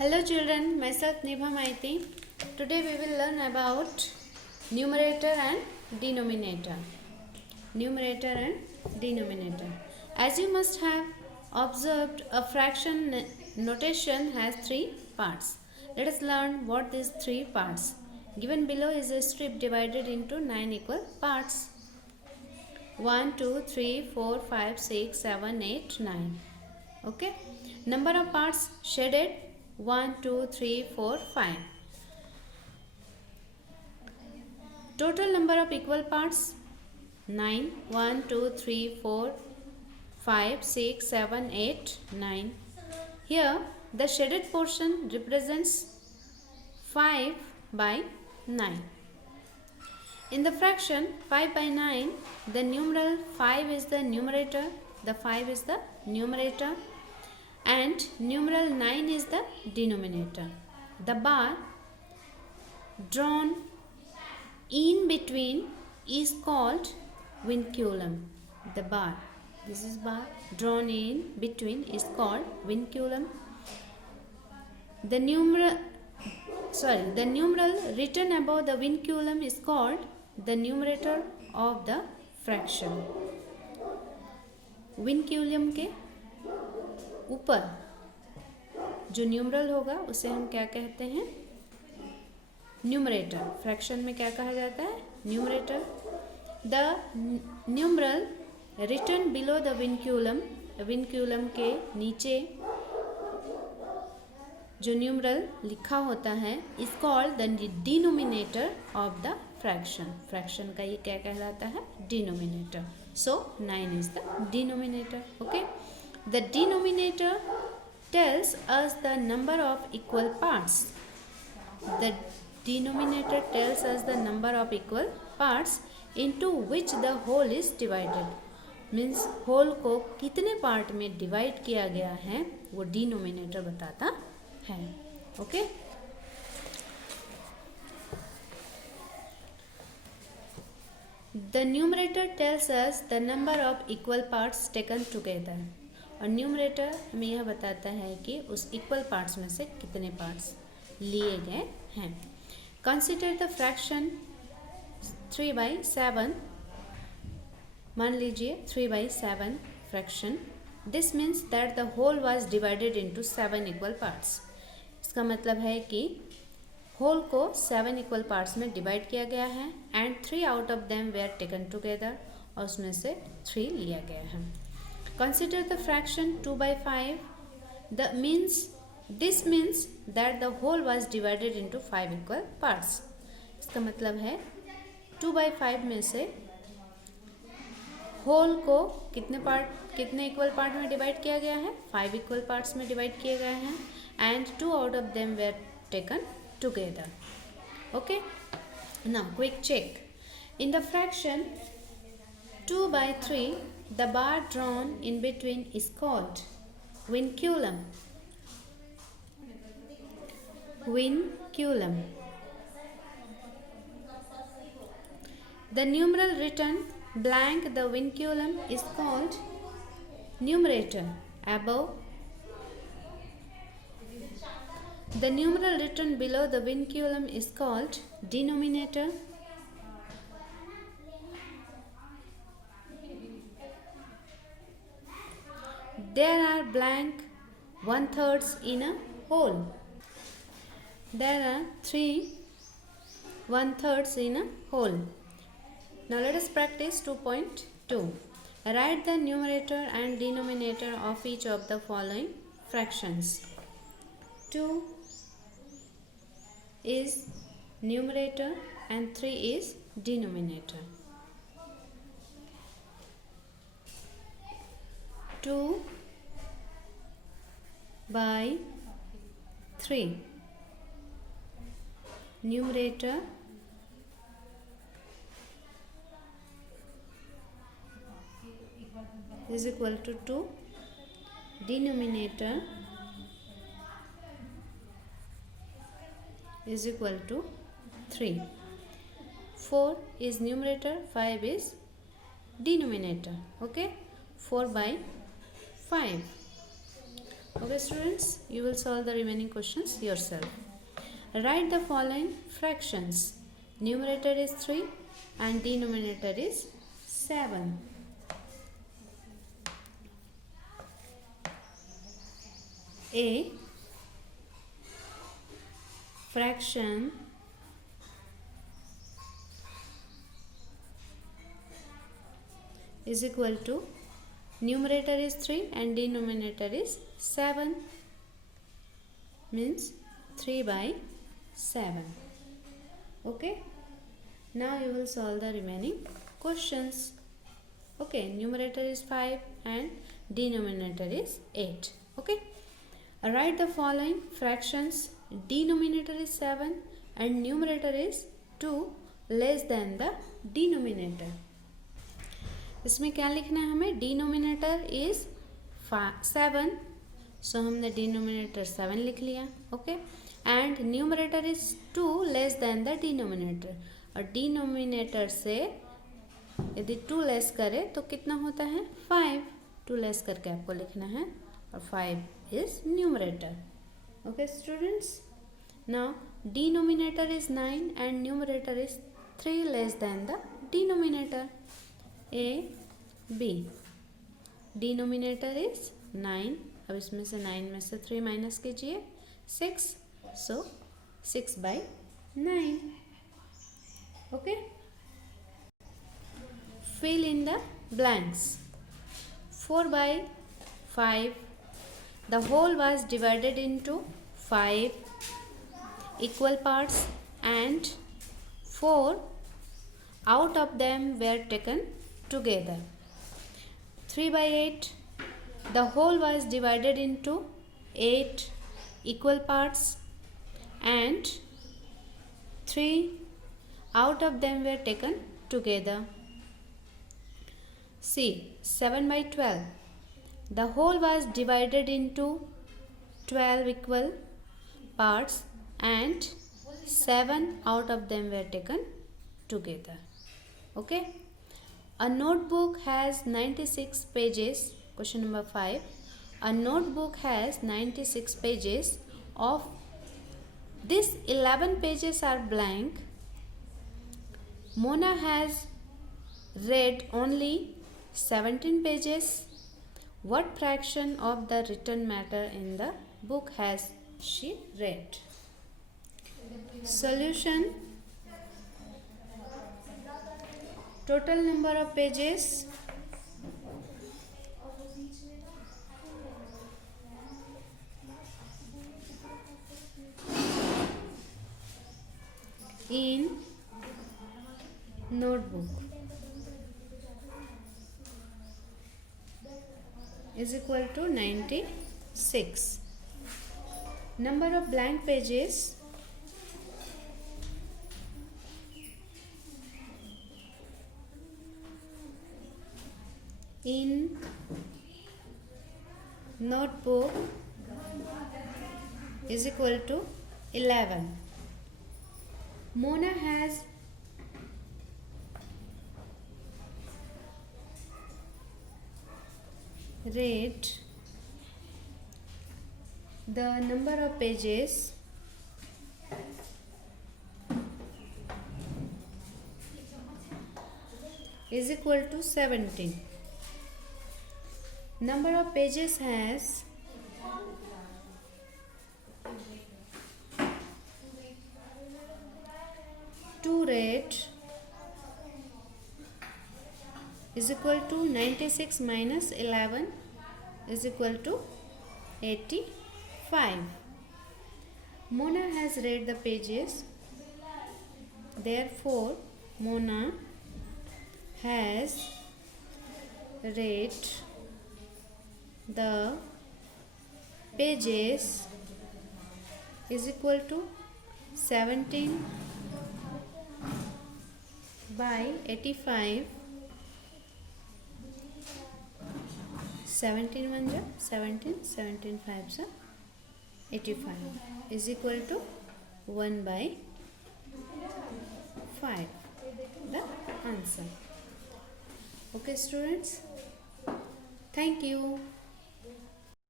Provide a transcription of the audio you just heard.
Hello children, myself Nibha Maiti. Today we will learn about numerator and denominator. Numerator and denominator. As you must have observed, a fraction notation has three parts. Let us learn what these three parts. Given below is a strip divided into 9 equal parts. 1, 2, 3, 4, 5, 6, 7, 8, 9. Okay. Number of parts shaded 1, 2, 3, 4, 5. Total number of equal parts 9. 1, 2, 3, 4, 5, 6, 7, 8, 9. Here the shaded portion represents 5 by 9. In the fraction 5 by 9, the numeral 5 is the numerator, the 5 is the numerator, and numeral 9 is the denominator. The bar drawn in between is called vinculum. The bar, this is bar drawn in between is called vinculum. The numeral written above the vinculum is called the numerator of the fraction. vinculum के ऊपर जो numeral होगा उसे हम क्या कहते हैं? Numerator. Fraction में क्या कहा जाता है? Numerator. The numeral written below the vinculum, vinculum के नीचे जो न्यूमरल लिखा होता है is called the denominator of the fraction. Fraction का ये क्या कहलाता है? Denominator. So 9 is the denominator. Okay. The denominator tells us the number of equal parts. The denominator tells us the number of equal parts into which the whole is divided. Means whole को कितने part में divide किया गया है वो denominator बताता है. Okay? The numerator tells us the number of equal parts taken together. और न्यूमरेटर हमें यह बताता है कि उस इक्वल पार्ट्स में से कितने पार्ट्स लिए गए हैं. Consider the fraction 3/7. मान लीजिए 3/7 fraction. This means that the whole was divided into 7 equal parts. इसका मतलब है कि होल को 7 इक्वल पार्ट्स में डिवाइड किया गया है and 3 out of them where taken together. और उसमें से 3 लिया गया है. Consider the fraction 2/5. This means that the whole was divided into 5 equal parts. इसका मतलब है 2/5 में से होल को कितने इक्वल पार्ट में डिवाइड किया गया है? 5 इक्वल पार्ट्स में डिवाइड किए गए हैं and 2 out of them were taken together. Okay. Now quick check. In the fraction 2/3, the bar drawn in between is called vinculum. Vinculum. The numeral written blank the vinculum is called numerator. Above, the numeral written below the vinculum is called denominator. There are blank 1/3 in a whole. There are 3 1/3 in a whole. Now let us practice 2.2. Write the numerator and denominator of each of the following fractions. 2 is numerator and 3 is denominator. 2 by 3 numerator is equal to 2, denominator is equal to 3. 4 is numerator, 5 is denominator. Okay. 4/5. Okay students, you will solve the remaining questions yourself. Write the following fractions. Numerator is 3 and denominator is 7. A fraction is equal to numerator is 3 and denominator is 7, means 3 by 7. Okay, now you will solve the remaining questions. Okay, numerator is 5 and denominator is 8. Okay, write the following fractions. Denominator is 7 and numerator is 2 less than the denominator. इसमें क्या लिखना है हमें? Denominator is 7, सो हमने denominator 7 लिख लिया. Okay, and numerator is 2 less than the denominator. और denominator से यदि 2 लेस करे तो कितना होता है? 5. 2 लेस करके आपको लिखना है और 5 is numerator. Okay students, now denominator is 9 and numerator is 3 less than the denominator. A B denominator is 9. अब इसमें से 9 में से 3 माइनस कीजिए 6, सो 6 by 9. Okay, fill in the blanks. 4 by 5. The whole was divided into 5 equal parts and 4 out of them were taken together. 3 by 8. The whole was divided into 8 equal parts and 3 out of them were taken together. C. 7 by 12. The whole was divided into 12 equal parts and 7 out of them were taken together. Okay. A notebook has 96 pages. Question number 5. A notebook has 96 pages. Of this, 11 pages are blank. Mona has read only 17 pages. What fraction of the written matter in the book has she read? Solution. Total number of pages in notebook is equal to 96. Number of blank pages in notebook is equal to 11. Mona has read the number of pages is equal to 17. Number of pages has to read is equal to 96 minus 11 is equal to 85. Mona has read the pages. Therefore, Mona has read the pages is equal to 17 by 85. 17 1 ja 17, 17 5 ja 85 is equal to 1 by 5. The answer. Okay students, thank you.